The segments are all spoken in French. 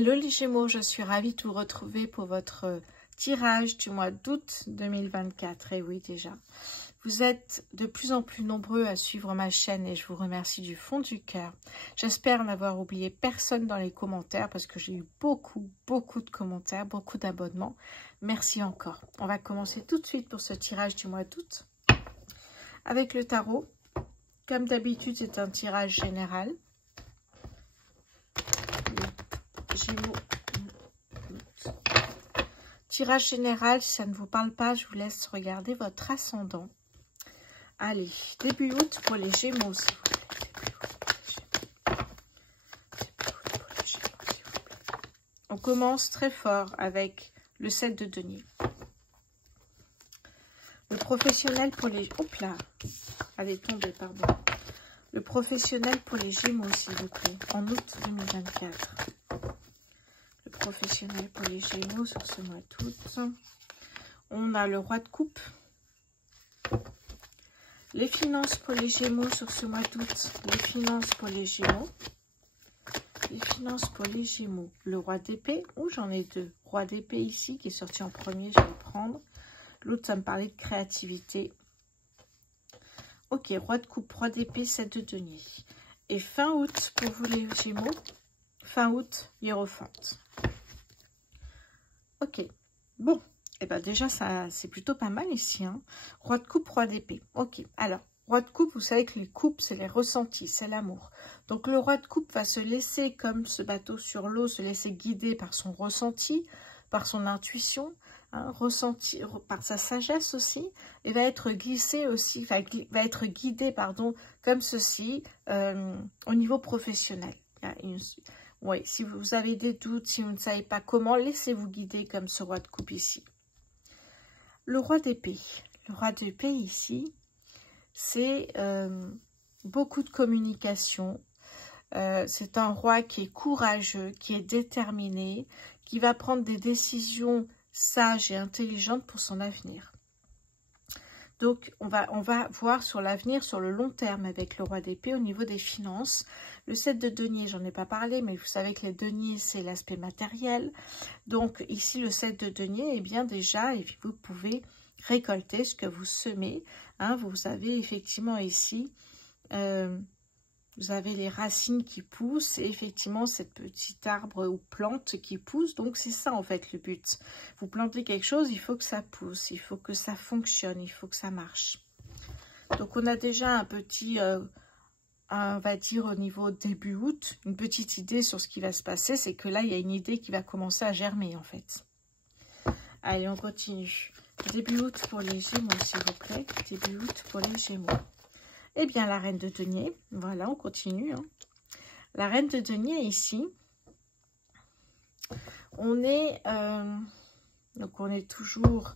Hello les Gémeaux, je suis ravie de vous retrouver pour votre tirage du mois d'août 2024. Et oui, déjà, vous êtes de plus en plus nombreux à suivre ma chaîne et je vous remercie du fond du cœur. J'espère n'avoir oublié personne dans les commentaires parce que j'ai eu beaucoup de commentaires, beaucoup d'abonnements. Merci encore. On va commencer tout de suite pour ce tirage du mois d'août avec le tarot. Comme d'habitude, c'est un tirage général. Gémeaux. Tirage général, si ça ne vous parle pas, je vous laisse regarder votre ascendant. Allez, début août pour les Gémeaux, s'il vous plaît. On commence très fort avec le 7 de denier. Le professionnel pour les... Hop là, elle est tombée, pardon. Le professionnel pour les Gémeaux, s'il vous plaît, en août 2024. Le professionnel pour les Gémeaux sur ce mois d'août. On a le roi de coupe. Les finances pour les Gémeaux sur ce mois d'août. Les finances pour les Gémeaux. Les finances pour les Gémeaux. Le roi d'épée. Oh, j'en ai deux. Roi d'épée ici qui est sorti en premier. Je vais le prendre. L'autre, ça me parlait de créativité. Ok, roi de coupe, roi d'épée, 7 de denier. Et fin août pour vous les Gémeaux. Fin août, hiérophante. Ok. Bon. Eh bien déjà, ça c'est plutôt pas mal ici. Hein. Roi de coupe, roi d'épée. Ok, alors, roi de coupe, vous savez que les coupes, c'est les ressentis, c'est l'amour. Donc le roi de coupe va se laisser, comme ce bateau sur l'eau, se laisser guider par son ressenti, par son intuition, hein, ressenti, par sa sagesse aussi, et va être glissé aussi, va être guidé, pardon, comme ceci, au niveau professionnel. Il y a une... Oui, si vous avez des doutes, si vous ne savez pas comment, laissez-vous guider comme ce roi de coupe ici. Le roi d'épée. Le roi d'épée ici, c'est beaucoup de communication. C'est un roi qui est courageux, qui est déterminé, qui va prendre des décisions sages et intelligentes pour son avenir. Donc, on va voir sur l'avenir, sur le long terme avec le roi d'épée au niveau des finances. Le 7 de denier, j'en ai pas parlé, mais vous savez que les deniers, c'est l'aspect matériel. Donc, ici, le 7 de denier, eh bien déjà, et vous pouvez récolter ce que vous semez. Hein, vous avez effectivement ici, vous avez les racines qui poussent et effectivement, cette petite arbre ou plante qui pousse. Donc, c'est ça, en fait, le but. Vous plantez quelque chose, il faut que ça pousse, il faut que ça fonctionne, il faut que ça marche. Donc, on a déjà un petit... on va dire au niveau début août, une petite idée sur ce qui va se passer, c'est que là, il y a une idée qui va commencer à germer, en fait. Allez, on continue. Début août pour les Gémeaux, s'il vous plaît. Début août pour les Gémeaux. Eh bien, la reine de denier. Voilà, on continue. Hein. La reine de denier, ici, on est... donc, on est toujours...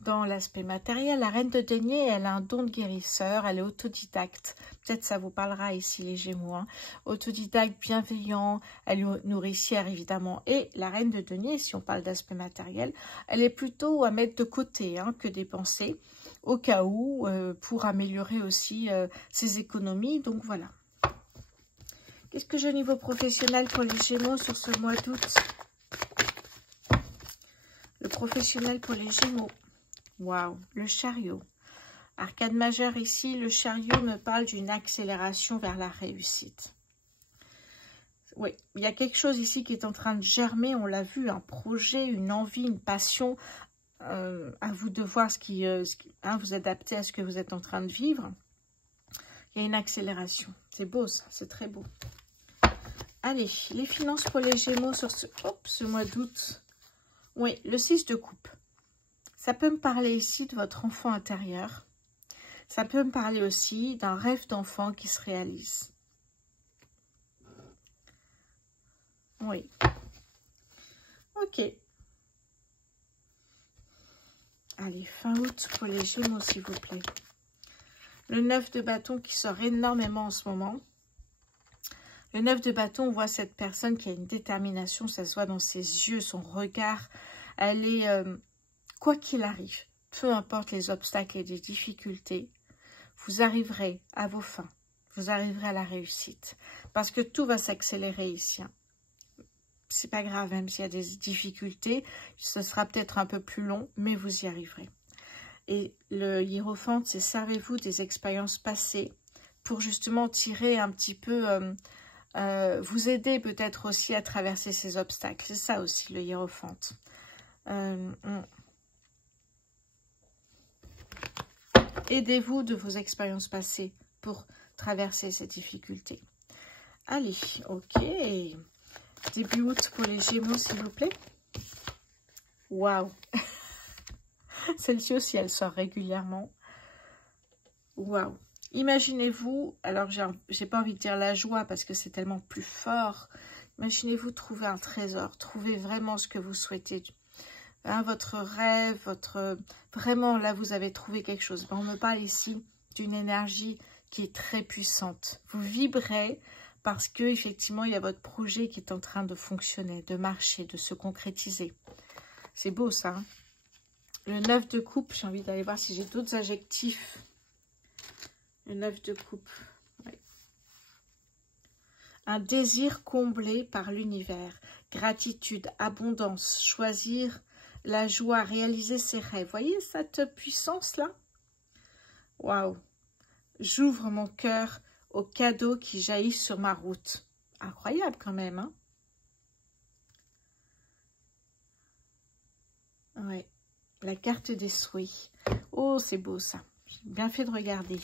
dans l'aspect matériel. La reine de denier, elle a un don de guérisseur, elle est autodidacte. Peut-être ça vous parlera ici les Gémeaux. Hein. Autodidacte, bienveillant, elle est nourricière évidemment. Et la reine de denier, si on parle d'aspect matériel, elle est plutôt à mettre de côté hein, que dépenser, au cas où, pour améliorer aussi ses économies. Donc voilà. Qu'est-ce que j'ai au niveau professionnel pour les Gémeaux sur ce mois d'août? Le professionnel pour les Gémeaux. Waouh, le chariot. Arcane majeure ici, le chariot me parle d'une accélération vers la réussite. Oui, il y a quelque chose ici qui est en train de germer, on l'a vu, un projet, une envie, une passion. À vous de voir ce qui hein, vous adapter à ce que vous êtes en train de vivre. Il y a une accélération. C'est beau ça, c'est très beau. Allez, les finances pour les Gémeaux sur ce mois d'août. Oui, le 6 de coupe. Ça peut me parler ici de votre enfant intérieur. Ça peut me parler aussi d'un rêve d'enfant qui se réalise. Oui. Ok. Allez, fin août pour les Gémeaux, s'il vous plaît. Le 9 de bâton qui sort énormément en ce moment. Le 9 de bâton, on voit cette personne qui a une détermination. Ça se voit dans ses yeux, son regard. Elle est... quoi qu'il arrive, peu importe les obstacles et les difficultés, vous arriverez à vos fins. Vous arriverez à la réussite. Parce que tout va s'accélérer ici. c'est pas grave, même s'il y a des difficultés, ce sera peut-être un peu plus long, mais vous y arriverez. Et le hiérophante, c'est servez-vous des expériences passées pour justement tirer un petit peu, vous aider peut-être aussi à traverser ces obstacles. C'est ça aussi le hiérophante. Aidez-vous de vos expériences passées pour traverser ces difficultés. Allez, ok. Début août pour les Gémeaux, s'il vous plaît. Waouh. Celle-ci aussi, elle sort régulièrement. Waouh. Imaginez-vous, alors j'ai pas envie de dire la joie parce que c'est tellement plus fort. Imaginez-vous trouver un trésor, trouver vraiment ce que vous souhaitez. Hein, votre rêve, vraiment là vous avez trouvé quelque chose. On me parle ici d'une énergie qui est très puissante. Vous vibrez parce que effectivement il y a votre projet qui est en train de fonctionner, de marcher, de se concrétiser. C'est beau ça. Hein? Le 9 de coupe, j'ai envie d'aller voir si j'ai d'autres adjectifs. Le 9 de coupe. Ouais. Un désir comblé par l'univers. Gratitude, abondance, choisir la joie, réaliser ses rêves. Voyez cette puissance-là? Waouh! J'ouvre mon cœur aux cadeaux qui jaillissent sur ma route. Incroyable quand même, hein? Ouais. La carte des souhaits. Oh, c'est beau ça. J'ai bien fait de regarder.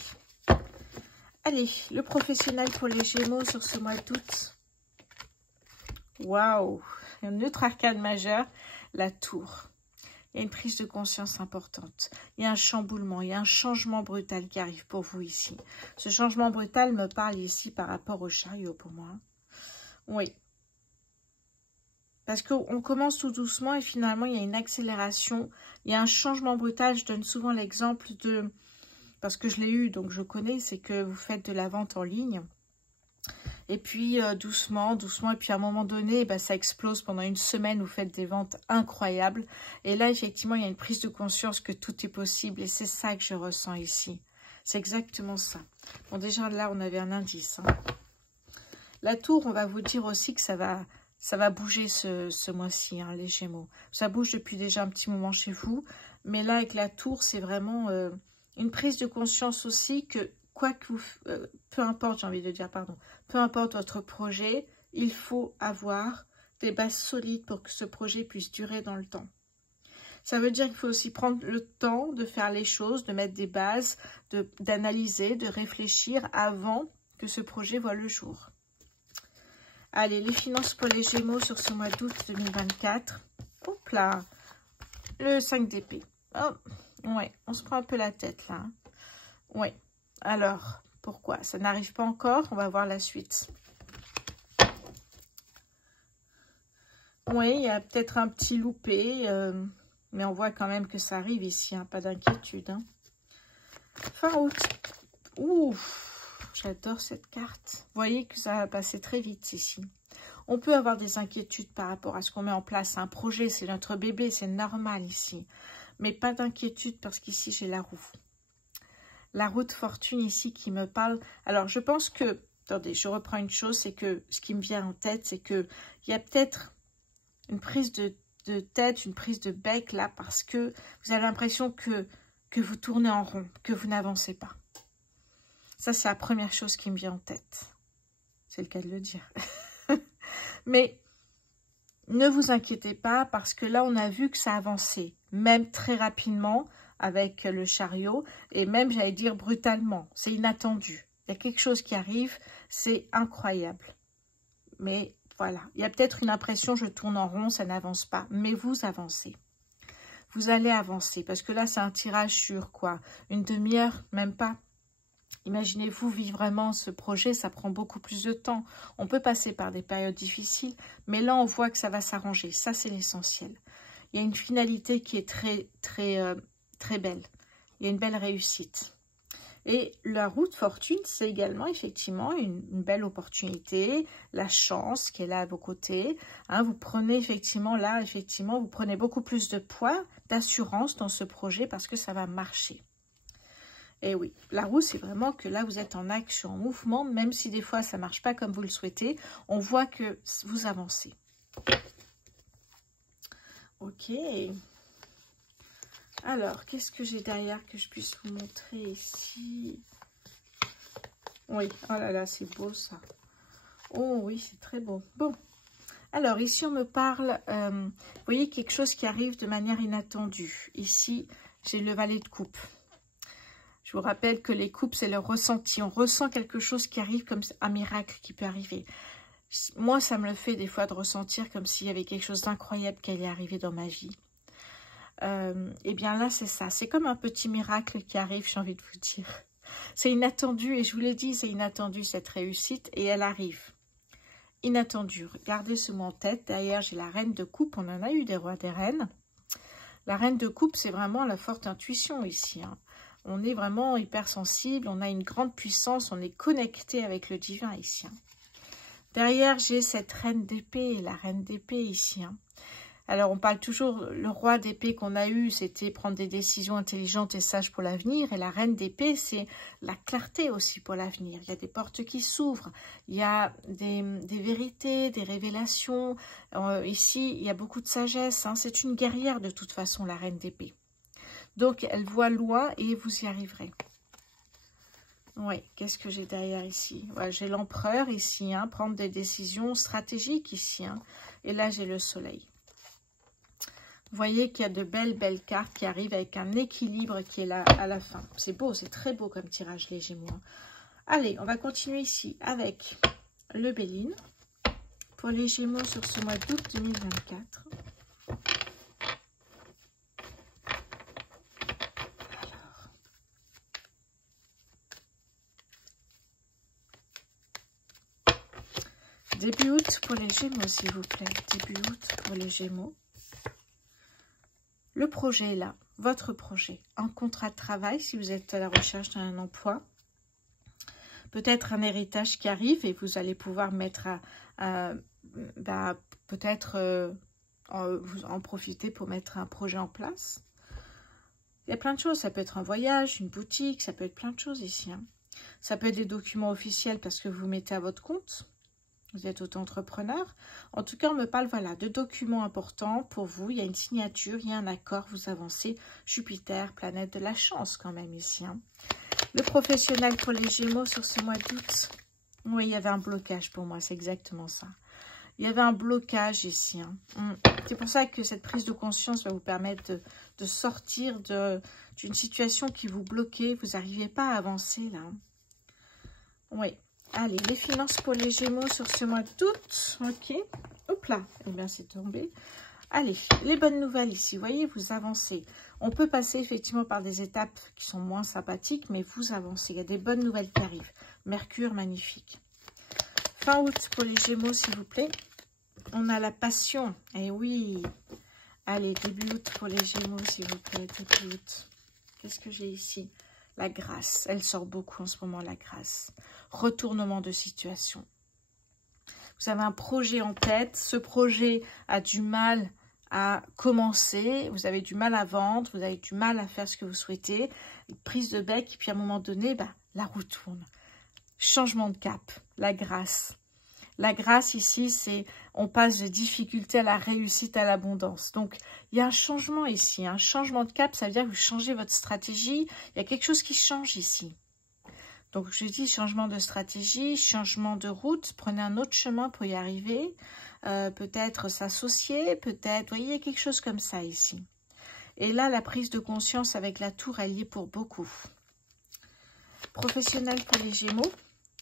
Allez, le professionnel pour les Gémeaux sur ce mois d'août. Waouh! Un autre arcane majeur, la tour. Il y a une prise de conscience importante. Il y a un chamboulement, il y a un changement brutal qui arrive pour vous ici. Ce changement brutal me parle ici par rapport au chariot pour moi. Oui. Parce qu'on commence tout doucement et finalement il y a une accélération. Il y a un changement brutal. Je donne souvent l'exemple de... Parce que je l'ai eu, donc je connais, c'est que vous faites de la vente en ligne. Et puis doucement, doucement, et puis à un moment donné, bah, ça explose pendant une semaine, vous faites des ventes incroyables. Et là, effectivement, il y a une prise de conscience que tout est possible. Et c'est ça que je ressens ici. C'est exactement ça. Bon, déjà là, on avait un indice. Hein. La tour, on va vous dire aussi que ça va bouger ce mois-ci, hein, les Gémeaux. Ça bouge depuis déjà un petit moment chez vous. Mais là, avec la tour, c'est vraiment une prise de conscience aussi que... Quoi que vous, peu importe, j'ai envie de dire, pardon, peu importe votre projet, il faut avoir des bases solides pour que ce projet puisse durer dans le temps. Ça veut dire qu'il faut aussi prendre le temps de faire les choses, de mettre des bases, d'analyser, de réfléchir avant que ce projet voit le jour. Allez, les finances pour les Gémeaux sur ce mois d'août 2024. Hop là, le 5 d'épée. Oh, ouais, on se prend un peu la tête là. Hein. Ouais. Alors, pourquoi? Ça n'arrive pas encore. On va voir la suite. Oui, il y a peut-être un petit loupé. Mais on voit quand même que ça arrive ici. Hein, pas d'inquiétude. Hein. Fin août. Ouf, j'adore cette carte. Vous voyez que ça va passer très vite ici. On peut avoir des inquiétudes par rapport à ce qu'on met en place. Un projet, c'est notre bébé. C'est normal ici. Mais pas d'inquiétude parce qu'ici, j'ai la roue. La roue de fortune ici qui me parle. Alors, je pense que... Attendez, je reprends une chose. C'est que ce qui me vient en tête, c'est qu'il y a peut-être une prise de tête, une prise de bec là, parce que vous avez l'impression que vous tournez en rond, que vous n'avancez pas. Ça, c'est la première chose qui me vient en tête. C'est le cas de le dire. Mais ne vous inquiétez pas, parce que là, on a vu que ça avançait, même très rapidement, avec le chariot, et même, j'allais dire, brutalement. C'est inattendu. Il y a quelque chose qui arrive, c'est incroyable. Mais voilà, il y a peut-être une impression, je tourne en rond, ça n'avance pas. Mais vous avancez. Vous allez avancer, parce que là, c'est un tirage sur quoi? Une demi-heure, même pas. Imaginez-vous vivre vraiment ce projet, ça prend beaucoup plus de temps. On peut passer par des périodes difficiles, mais là, on voit que ça va s'arranger. Ça, c'est l'essentiel. Il y a une finalité qui est très belle. Il y a une belle réussite. Et la roue de fortune, c'est également effectivement une belle opportunité, la chance qui est là à vos côtés. Hein, vous prenez effectivement là, vous prenez beaucoup plus de poids, d'assurance dans ce projet parce que ça va marcher. Et oui, la roue, c'est vraiment que là, vous êtes en action, en mouvement, même si des fois, ça ne marche pas comme vous le souhaitez. On voit que vous avancez. Ok. Alors, qu'est-ce que j'ai derrière que je puisse vous montrer ici? Oui, oh là là, c'est beau ça. Oh oui, c'est très beau. Bon, alors ici on me parle, vous voyez, quelque chose qui arrive de manière inattendue. Ici, j'ai le valet de coupe. Je vous rappelle que les coupes, c'est le ressenti. On ressent quelque chose qui arrive comme un miracle qui peut arriver. Moi, ça me le fait des fois de ressentir comme s'il y avait quelque chose d'incroyable qui allait arriver dans ma vie. Et bien là, c'est ça. C'est comme un petit miracle qui arrive, j'ai envie de vous dire. C'est inattendu, et je vous l'ai dit, c'est inattendu cette réussite, et elle arrive. Inattendu. Gardez ce mot en tête. Derrière, j'ai la reine de coupe. On en a eu des rois, des reines. La reine de coupe, c'est vraiment la forte intuition ici. Hein. On est vraiment hypersensible, on a une grande puissance, on est connecté avec le divin ici. Hein. Derrière, j'ai cette reine d'épée, la reine d'épée ici. Hein. Alors, on parle toujours, le roi d'épée qu'on a eu, c'était prendre des décisions intelligentes et sages pour l'avenir. Et la reine d'épée, c'est la clarté aussi pour l'avenir. Il y a des portes qui s'ouvrent, il y a des vérités, des révélations. Ici, il y a beaucoup de sagesse. Hein. C'est une guerrière de toute façon, la reine d'épée. Donc, elle voit loin et vous y arriverez. Oui, qu'est-ce que j'ai derrière ici? Ouais, j'ai l'empereur ici, hein, prendre des décisions stratégiques ici. Hein. Et là, j'ai le soleil. Vous voyez qu'il y a de belles cartes qui arrivent avec un équilibre qui est là à la fin. C'est beau, c'est très beau comme tirage, les Gémeaux. Hein. Allez, on va continuer ici avec le Béline. Pour les Gémeaux sur ce mois d'août 2024. Début août pour les Gémeaux, s'il vous plaît. Début août pour les Gémeaux. Le projet est là, votre projet. Un contrat de travail, si vous êtes à la recherche d'un emploi. Peut-être un héritage qui arrive et vous allez pouvoir mettre peut-être en profiter pour mettre un projet en place. Il y a plein de choses. Ça peut être un voyage, une boutique, ça peut être plein de choses ici. Hein. Ça peut être des documents officiels parce que vous mettez à votre compte. Vous êtes auto-entrepreneur. En tout cas, on me parle voilà, de documents importants pour vous. Il y a une signature, il y a un accord, vous avancez. Jupiter, planète de la chance quand même ici. Hein. Le professionnel pour les Gémeaux sur ce mois d'août. Oui, il y avait un blocage pour moi, c'est exactement ça. Il y avait un blocage ici. Hein. C'est pour ça que cette prise de conscience va vous permettre de sortir d'une situation qui vous bloquait. Vous n'arrivez pas à avancer là. Oui. Allez, les finances pour les Gémeaux sur ce mois d'août. Ok. Hop là. Eh bien, c'est tombé. Allez, les bonnes nouvelles ici. Vous voyez, vous avancez. On peut passer effectivement par des étapes qui sont moins sympathiques, mais vous avancez. Il y a des bonnes nouvelles qui arrivent. Mercure, magnifique. Fin août pour les Gémeaux, s'il vous plaît. On a la passion. Eh oui. Allez, début août pour les Gémeaux, s'il vous plaît. Début août. Qu'est-ce que j'ai ici? La grâce. Elle sort beaucoup en ce moment, la grâce. Retournement de situation. Vous avez un projet en tête. Ce projet a du mal à commencer. Vous avez du mal à vendre. Vous avez du mal à faire ce que vous souhaitez. Une prise de bec. Et puis à un moment donné, la roue tourne. Changement de cap. La grâce. La grâce ici, c'est on passe de difficulté à la réussite, à l'abondance. Donc, il y a un changement ici. Un changement de cap, ça veut dire que vous changez votre stratégie. Il y a quelque chose qui change ici. Donc, je dis changement de stratégie, changement de route. Prenez un autre chemin pour y arriver. Peut-être s'associer, peut-être... Vous voyez, il y a quelque chose comme ça ici. Et là, la prise de conscience avec la tour, elle y est pour beaucoup. Professionnel pour les Gémeaux,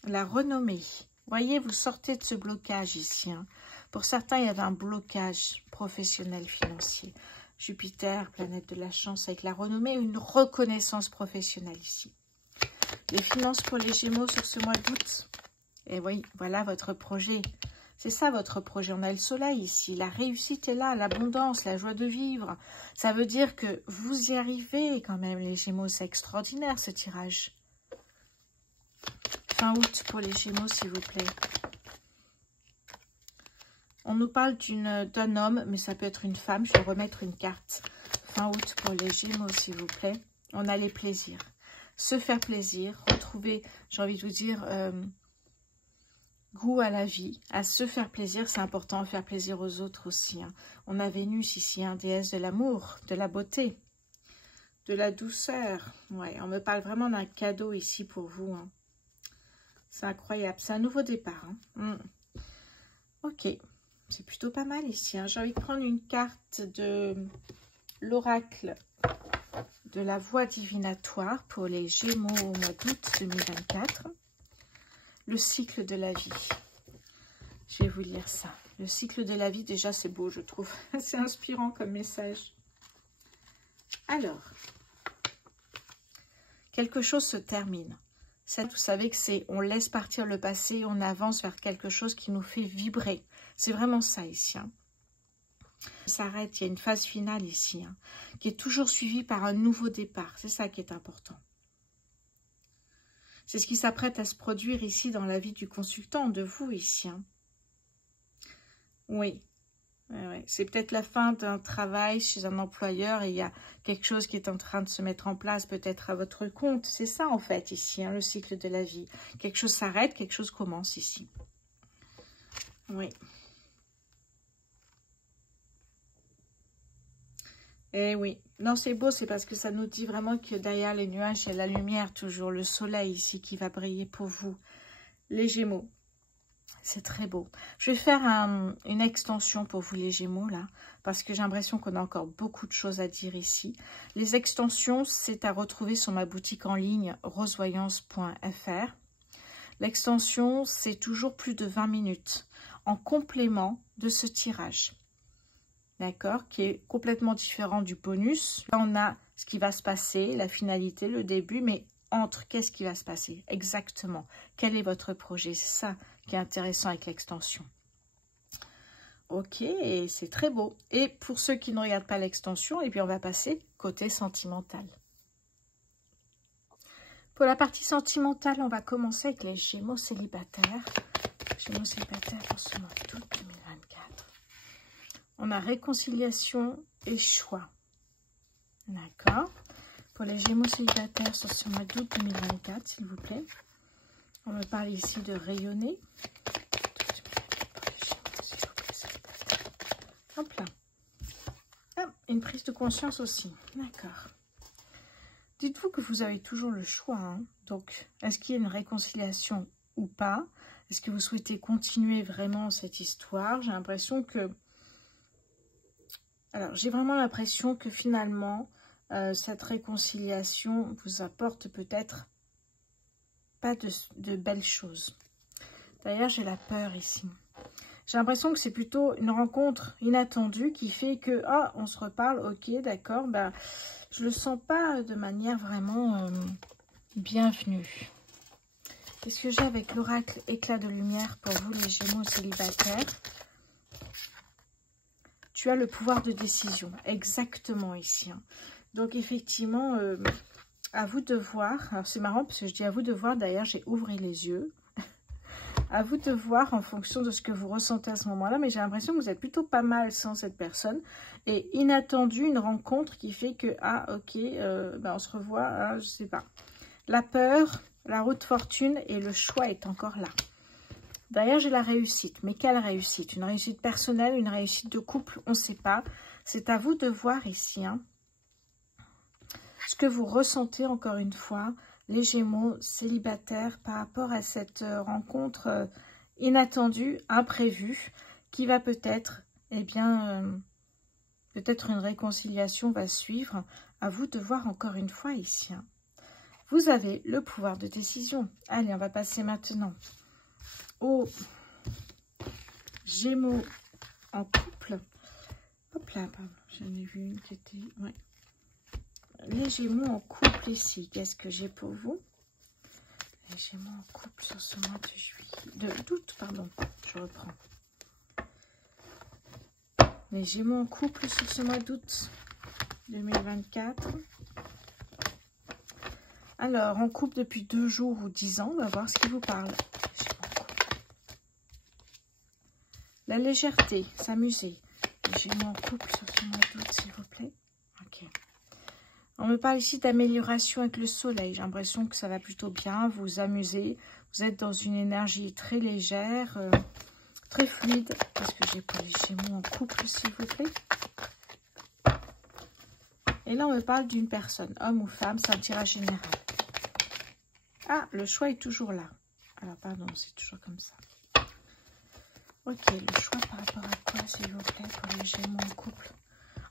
la renommée. Voyez, vous sortez de ce blocage ici. Hein. Pour certains, il y avait un blocage professionnel financier. Jupiter, planète de la chance avec la renommée, une reconnaissance professionnelle ici. Les finances pour les Gémeaux sur ce mois d'août. Et oui, voilà votre projet. C'est ça votre projet. On a le soleil ici. La réussite est là, l'abondance, la joie de vivre. Ça veut dire que vous y arrivez quand même, les Gémeaux. C'est extraordinaire ce tirage. Fin août pour les Gémeaux, s'il vous plaît. On nous parle d'un homme, mais ça peut être une femme. Je vais remettre une carte. Fin août pour les Gémeaux, s'il vous plaît. On a les plaisirs. Se faire plaisir, retrouver, j'ai envie de vous dire, goût à la vie, à se faire plaisir. C'est important, faire plaisir aux autres aussi. Hein. On a Vénus ici, hein, déesse de l'amour, de la beauté, de la douceur. Ouais, on me parle vraiment d'un cadeau ici pour vous. Hein. C'est incroyable. C'est un nouveau départ. Hein. Ok, c'est plutôt pas mal ici. Hein. J'ai envie de prendre une carte de l'oracle de la voie divinatoire pour les Gémeaux au mois d'août 2024. Le cycle de la vie. Je vais vous lire ça. Le cycle de la vie, déjà, c'est beau, je trouve. C'est inspirant comme message. Alors, quelque chose se termine. Ça, vous savez que c'est, on laisse partir le passé et on avance vers quelque chose qui nous fait vibrer. C'est vraiment ça ici. Hein. Ça s'arrête, il y a une phase finale ici, hein, qui est toujours suivie par un nouveau départ. C'est ça qui est important. C'est ce qui s'apprête à se produire ici dans la vie du consultant, de vous ici. Hein. Oui. Ouais. C'est peut-être la fin d'un travail chez un employeur et il y a quelque chose qui est en train de se mettre en place, peut-être à votre compte. C'est ça en fait ici, hein, le cycle de la vie. Quelque chose s'arrête, quelque chose commence ici. Oui. Eh oui, non c'est beau, c'est parce que ça nous dit vraiment que derrière les nuages, il y a la lumière toujours, le soleil ici qui va briller pour vous, les Gémeaux. C'est très beau. Je vais faire une extension pour vous les Gémeaux là, parce que j'ai l'impression qu'on a encore beaucoup de choses à dire ici. Les extensions, c'est à retrouver sur ma boutique en ligne rosevoyance.fr. L'extension, c'est toujours plus de 20 minutes en complément de ce tirage. D'accord, qui est complètement différent du bonus. Là, on a ce qui va se passer, la finalité, le début, mais entre, qu'est-ce qui va se passer exactement? Quel est votre projet? C'est ça qui est intéressant avec l'extension. Ok, et c'est très beau. Et pour ceux qui ne regardent pas l'extension, et puis on va passer côté sentimental. Pour la partie sentimentale, on va commencer avec les Gémeaux célibataires. Gémeaux célibataires pour ce mois d'août 2024. On a réconciliation et choix. D'accord. Pour les Gémeaux célibataires sur ce mois d'août 2024, s'il vous plaît. On me parle ici de rayonner. Hop là. Ah, une prise de conscience aussi. D'accord. Dites-vous que vous avez toujours le choix. Hein. Donc, est-ce qu'il y a une réconciliation ou pas? Est-ce que vous souhaitez continuer vraiment cette histoire? J'ai l'impression que... Alors, j'ai vraiment l'impression que finalement, cette réconciliation vous apporte peut-être pas de belles choses. D'ailleurs, j'ai la peur ici. J'ai l'impression que c'est plutôt une rencontre inattendue qui fait que, ah, on se reparle, ok, d'accord, ben, je le sens pas de manière vraiment bienvenue. Qu'est-ce que j'ai avec l'oracle éclat de lumière pour vous, les Gémeaux célibataires? Tu as le pouvoir de décision, exactement ici. Hein. Donc, effectivement, à vous de voir. Alors, c'est marrant parce que je dis à vous de voir. D'ailleurs, j'ai ouvert les yeux. À vous de voir en fonction de ce que vous ressentez à ce moment-là. Mais j'ai l'impression que vous êtes plutôt pas mal sans cette personne. Et inattendu, une rencontre qui fait que, ah, ok, ben on se revoit, hein, je sais pas. La peur, la route fortune et le choix est encore là. Derrière, j'ai la réussite. Mais quelle réussite? Une réussite personnelle, une réussite de couple, on ne sait pas. C'est à vous de voir ici, hein, ce que vous ressentez encore une fois, les Gémeaux célibataires, par rapport à cette rencontre inattendue, imprévue, qui va peut-être, eh bien, peut-être une réconciliation va suivre. À vous de voir encore une fois ici. Hein. Vous avez le pouvoir de décision. Allez, on va passer maintenant aux Gémeaux en couple. Hop là, pardon, j'en ai vu une qui était... Ouais. Les Gémeaux en couple ici, qu'est-ce que j'ai pour vous? Les Gémeaux en couple sur ce mois de juillet, d'août, pardon, je reprends. Les Gémeaux en couple sur ce mois d'août 2024. Alors, en couple depuis 2 jours ou 10 ans, on va voir ce qui vous parle. La légèreté, s'amuser. Les Gémeaux en couple sur ce mois d'août, s'il vous plaît. Ok. On me parle ici d'amélioration avec le soleil. J'ai l'impression que ça va plutôt bien, vous amuser. Vous êtes dans une énergie très légère, très fluide. Qu'est-ce que j'ai pour les Gémeaux en couple, s'il vous plaît? Et là, on me parle d'une personne, homme ou femme, c'est un tirage général. Ah, le choix est toujours là. Alors, pardon, c'est toujours comme ça. Ok, le choix par rapport à quoi, s'il vous plaît, pour les Gémeaux en couple?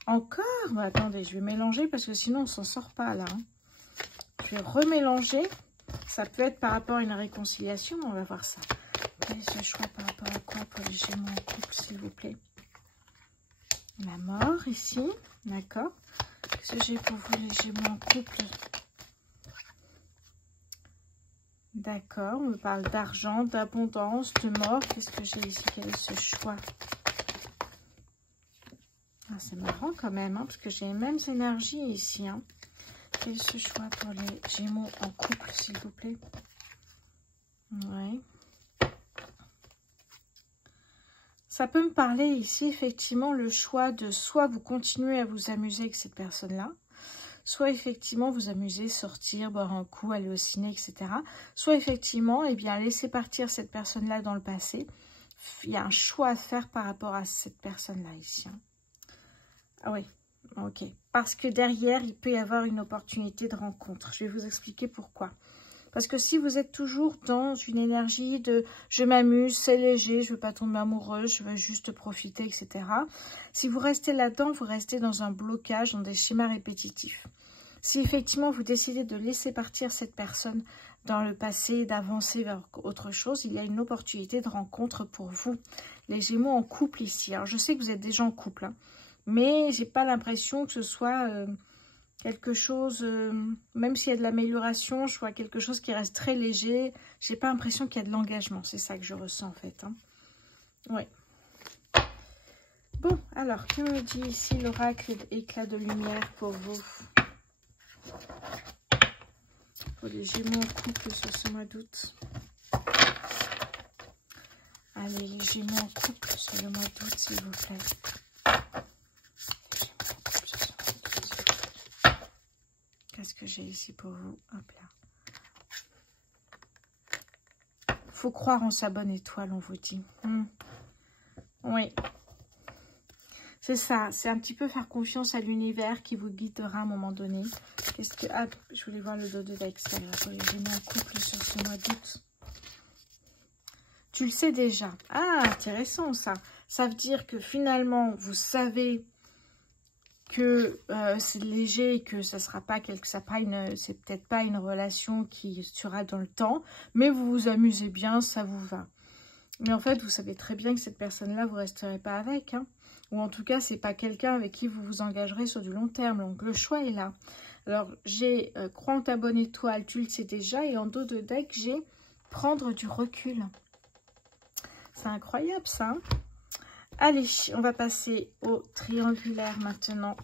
Encore? Bah, attendez, je vais mélanger parce que sinon, on s'en sort pas, là. Hein. Je vais remélanger. Ça peut être par rapport à une réconciliation, on va voir ça. Quel est ce choix par rapport à quoi pour les Gémeaux en couple, s'il vous plaît? La mort, ici. D'accord. Qu'est-ce que j'ai pour vous, les Gémeaux en couple? D'accord, on me parle d'argent, d'abondance, de mort. Qu'est-ce que j'ai ici? Quel est ce choix? Ah, c'est marrant quand même, hein, parce que j'ai les mêmes énergies ici. Hein. Quel est ce choix pour les Gémeaux en couple, s'il vous plaît? Ouais. Ça peut me parler ici, effectivement, le choix de soit vous continuez à vous amuser avec cette personne-là, soit effectivement vous amuser, sortir, boire un coup, aller au ciné, etc. Soit effectivement, eh bien, laisser partir cette personne-là dans le passé. Il y a un choix à faire par rapport à cette personne-là ici. Hein. Ah oui, ok. Parce que derrière, il peut y avoir une opportunité de rencontre. Je vais vous expliquer pourquoi. Parce que si vous êtes toujours dans une énergie de « je m'amuse, c'est léger, je ne veux pas tomber amoureuse, je veux juste profiter, etc. » Si vous restez là-dedans, vous restez dans un blocage, dans des schémas répétitifs. Si effectivement vous décidez de laisser partir cette personne dans le passé, d'avancer vers autre chose, il y a une opportunité de rencontre pour vous. Les Gémeaux en couple ici. Alors je sais que vous êtes déjà en couple, hein, mais j'ai pas l'impression que ce soit quelque chose, même s'il y a de l'amélioration, je vois quelque chose qui reste très léger. J'ai pas l'impression qu'il y a de l'engagement. C'est ça que je ressens en fait. Hein. Ouais. Bon, alors, que me dit ici l'oracle éclat de lumière pour vous? Pour les Gémeaux en couple sur ce mois d'août. Allez, les Gémeaux en couple sur le mois d'août, s'il vous plaît. Qu'est-ce que j'ai ici pour vous? Hop là. Faut croire en sa bonne étoile, on vous dit. Oui. C'est ça, c'est un petit peu faire confiance à l'univers qui vous guidera à un moment donné. Qu'est-ce que... Ah, je voulais voir le dos de l'extérieur pour les Gémeaux en couple sur ce mois d'août. Tu le sais déjà. Ah, intéressant ça. Ça veut dire que finalement, vous savez que c'est léger et que ça sera pas c'est peut-être pas une relation qui sera dans le temps, mais vous vous amusez bien, ça vous va. Mais en fait, vous savez très bien que cette personne-là, vous resterez pas avec, hein. Ou en tout cas, c'est pas quelqu'un avec qui vous vous engagerez sur du long terme. Donc, le choix est là. Alors, j'ai crois en ta bonne étoile, tu le sais déjà. Et en dos de deck, j'ai prendre du recul. C'est incroyable, ça. Hein. Allez, on va passer au triangulaire maintenant.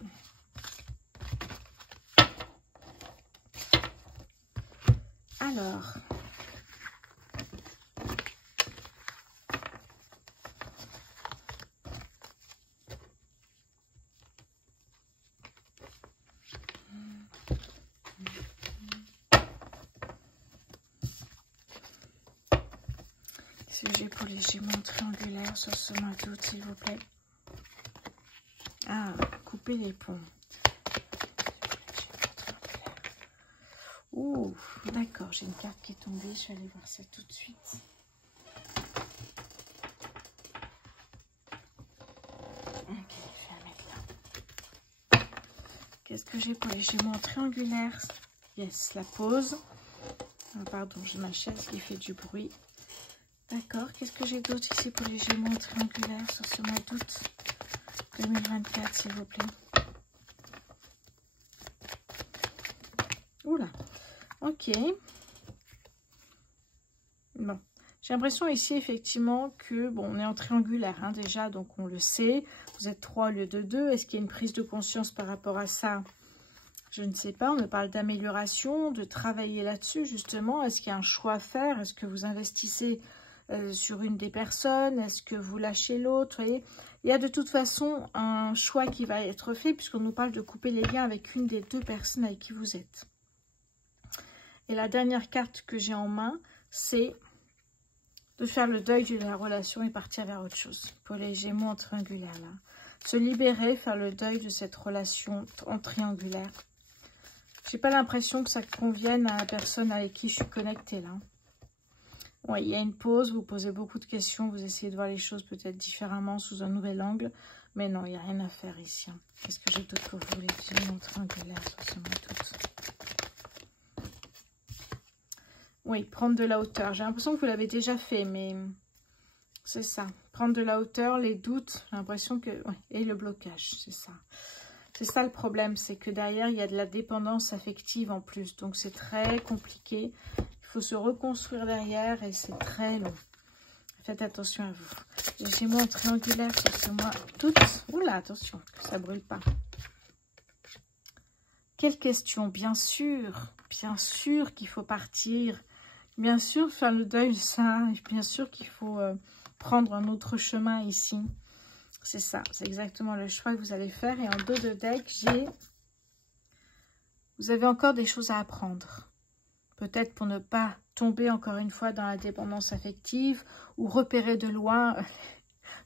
Alors... J'ai pour les Gémeaux triangulaires sur ce mois d'août, s'il vous plaît. Ah, couper les ponts. Ouh, d'accord, j'ai une carte qui est tombée, je vais aller voir ça tout de suite. Ok, je vais la mettre là. Qu'est-ce que j'ai pour les Gémeaux triangulaires? Yes, la pause. Ah, pardon, j'ai ma chaise qui fait du bruit. D'accord, qu'est-ce que j'ai d'autre ici pour les Gémeaux triangulaires sur ce mois d'août 2024, s'il vous plaît? Oula, ok. Bon, j'ai l'impression ici, effectivement, que, bon, on est en triangulaire, hein, déjà, donc on le sait. Vous êtes 3 au lieu de 2. Est-ce qu'il y a une prise de conscience par rapport à ça? Je ne sais pas, on me parle d'amélioration, de travailler là-dessus, justement. Est-ce qu'il y a un choix à faire? Est-ce que vous investissez sur une des personnes? Est-ce que vous lâchez l'autre? Vous voyez, il y a de toute façon un choix qui va être fait puisqu'on nous parle de couper les liens avec une des deux personnes avec qui vous êtes. Et la dernière carte que j'ai en main, c'est de faire le deuil de la relation et partir vers autre chose. Pour les Gémeaux en triangulaire, là. Se libérer, faire le deuil de cette relation en triangulaire. J'ai pas l'impression que ça convienne à la personne avec qui je suis connectée, là. Ouais, il y a une pause, vous posez beaucoup de questions, vous essayez de voir les choses peut-être différemment, sous un nouvel angle. Mais non, il n'y a rien à faire ici. Qu'est-ce que j'ai d'autre pour vous, les Gémeaux en triangulaire, sur ce mois d'août? Oui, prendre de la hauteur. J'ai l'impression que vous l'avez déjà fait, mais c'est ça. Prendre de la hauteur, les doutes, j'ai l'impression que... Ouais, et le blocage, c'est ça. C'est ça le problème, c'est que derrière, il y a de la dépendance affective en plus. Donc, c'est très compliqué. Il faut se reconstruire derrière et c'est très long. Faites attention à vous. Les Gémeaux en triangulaire sur ce mois d'août. Oula, attention, que ça ne brûle pas. Quelle question? Bien sûr qu'il faut partir. Bien sûr, faire le deuil de ça. Bien sûr qu'il faut prendre un autre chemin ici. C'est ça, c'est exactement le choix que vous allez faire. Et en dos de deck, j'ai... Vous avez encore des choses à apprendre. Peut-être pour ne pas tomber encore une fois dans la dépendance affective ou repérer de loin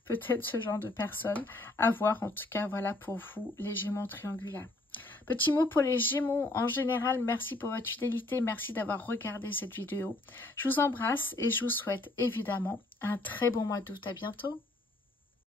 peut-être ce genre de personnes. À voir, en tout cas, voilà pour vous, les Gémeaux triangulaires. Petit mot pour les Gémeaux en général, merci pour votre fidélité, merci d'avoir regardé cette vidéo. Je vous embrasse et je vous souhaite évidemment un très bon mois d'août. À bientôt.